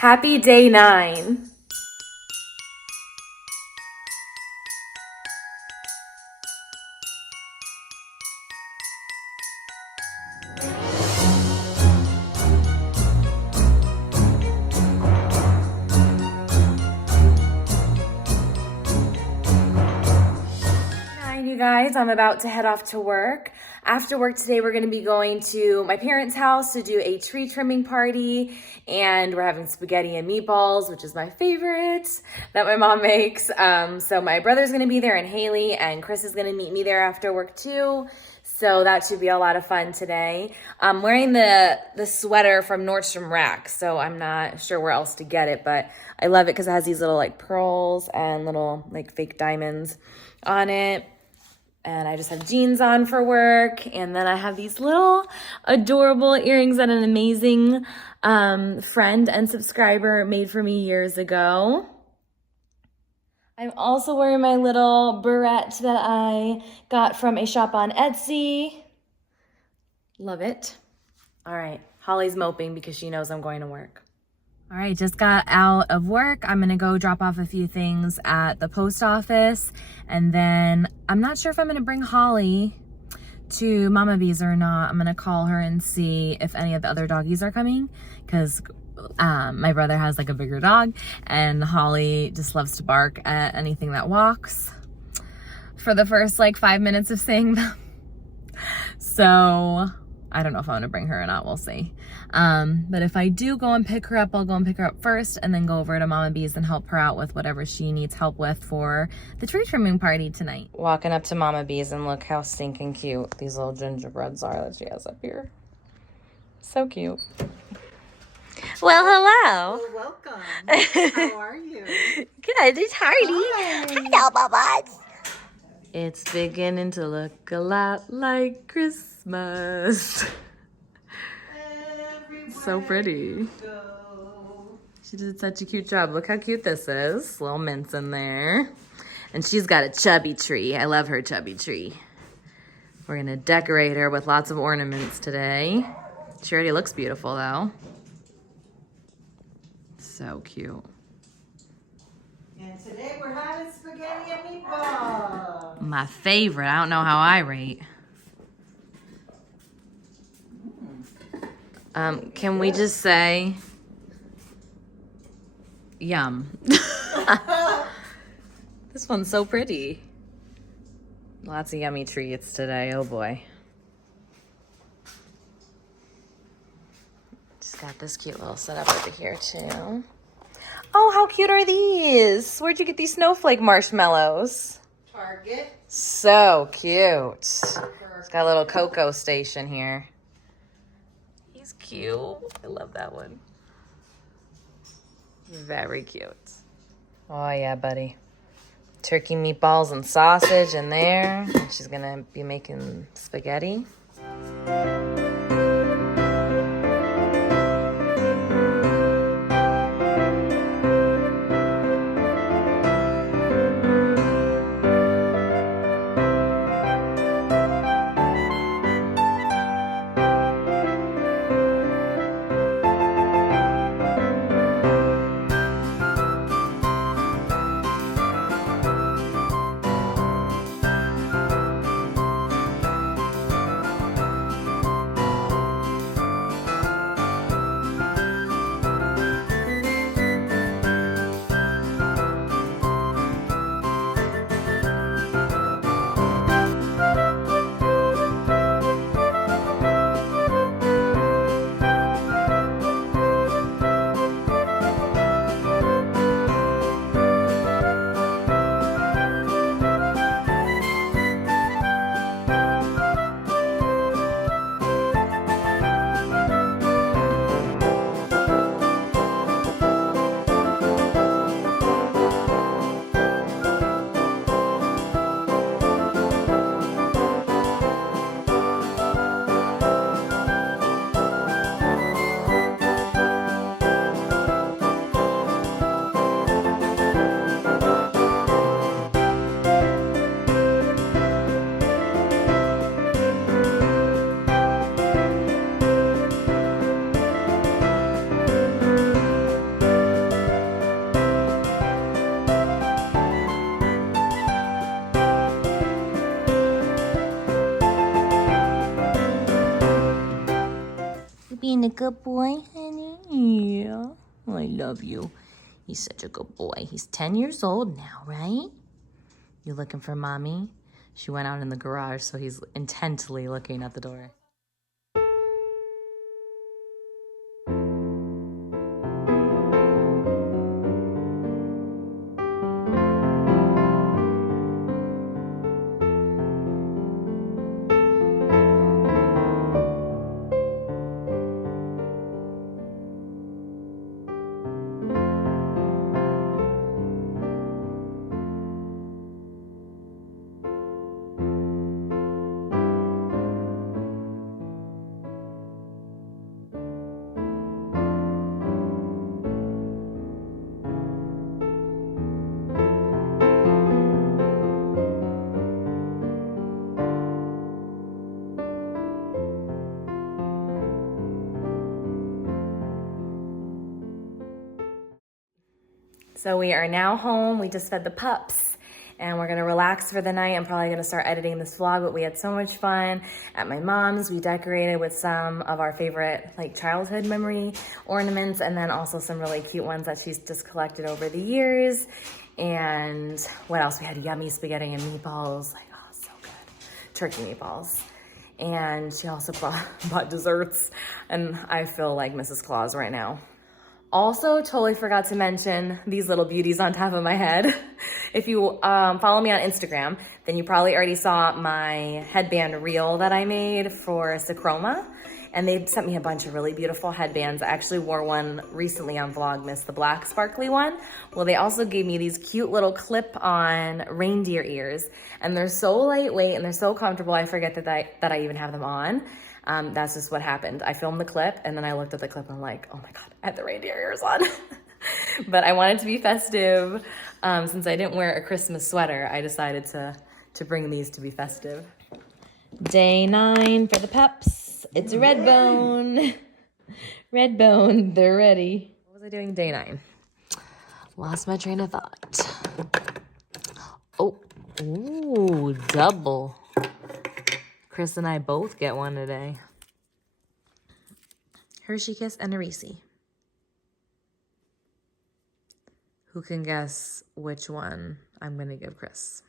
Happy day 9. You guys, I'm about to head off to work. After work today, we're going to be going to my parents' house to do a tree trimming party, and we're having spaghetti and meatballs, which is my favorite that my mom makes. So my brother's going to be there, and Haley, and Chris is going to meet me there after work too. So that should be a lot of fun today. I'm wearing the sweater from Nordstrom Rack, so I'm not sure where else to get it, but I love it because it has these little like pearls and little like fake diamonds on it. And I just have jeans on for work. And then I have these little adorable earrings that an amazing friend and subscriber made for me years ago. I'm also wearing my little barrette that I got from a shop on Etsy. Love it. All right, Holly's moping because she knows I'm going to work. All right, just got out of work. I'm gonna go drop off a few things at the post office, and then I'm not sure if I'm gonna bring Holly to Mama Bee's or not. I'm gonna call her and see if any of the other doggies are coming, because my brother has like a bigger dog, and Holly just loves to bark at anything that walks for the first like 5 minutes of seeing them. So I don't know if I'm gonna bring her or not, we'll see. But if I do go and pick her up, I'll go and pick her up first and then go over to Mama Bee's and help her out with whatever she needs help with for the tree trimming party tonight. Walking up to Mama Bee's, and look how stinking cute these little gingerbreads are that she has up here. So cute. Well, hello. Well, welcome. How are you? Good, it's Hardy. Hi. Hello, Bubba. It's beginning to look a lot like Christmas. So pretty. She did such a cute job. Look how cute this is. Little mints in there. And she's got a chubby tree. I love her chubby tree. We're gonna decorate her with lots of ornaments today. She already looks beautiful though. So cute. And today we're having spaghetti and meatballs. My favorite. I don't know how I rate. Can we just say, yum. This one's so pretty. Lots of yummy treats today, oh boy. Just got this cute little setup over here too. Oh, how cute are these? Where'd you get these snowflake marshmallows? Target. So cute. It's got a little cocoa station here. He's cute. I love that one. Very cute. Oh yeah, buddy. Turkey meatballs and sausage in there. She's gonna be making spaghetti. good boy, honey? Yeah. I love you. He's such a good boy. He's 10 years old now, right? You looking for mommy? She went out in the garage, so he's intently looking at the door. So we are now home. We just fed the pups and we're gonna relax for the night. I'm probably gonna start editing this vlog, but we had so much fun at my mom's. We decorated with some of our favorite like childhood memory ornaments and then also some really cute ones that she's just collected over the years. And what else? We had yummy spaghetti and meatballs. Like, oh, so good. Turkey meatballs. And she also bought desserts. And I feel like Mrs. Claus right now. Also, totally forgot to mention these little beauties on top of my head. If you follow me on Instagram, then you probably already saw my headband reel that I made for Sacroma. And they sent me a bunch of really beautiful headbands. I actually wore one recently on Vlogmas, the black sparkly one. Well, they also gave me these cute little clip-on reindeer ears. And they're so lightweight and they're so comfortable, I forget that I even have them on. That's just what happened. I filmed the clip and then I looked at the clip and I'm like, oh my God, I had the reindeer ears on. But I wanted to be festive. Since I didn't wear a Christmas sweater, I decided to bring these to be festive. Day 9 for the pups. It's Redbone. Redbone, they're ready. What was I doing day 9? Lost my train of thought. Oh, ooh, double. Chris and I both get one today. Hershey Kiss and a Reese. Who can guess which one I'm gonna give Chris?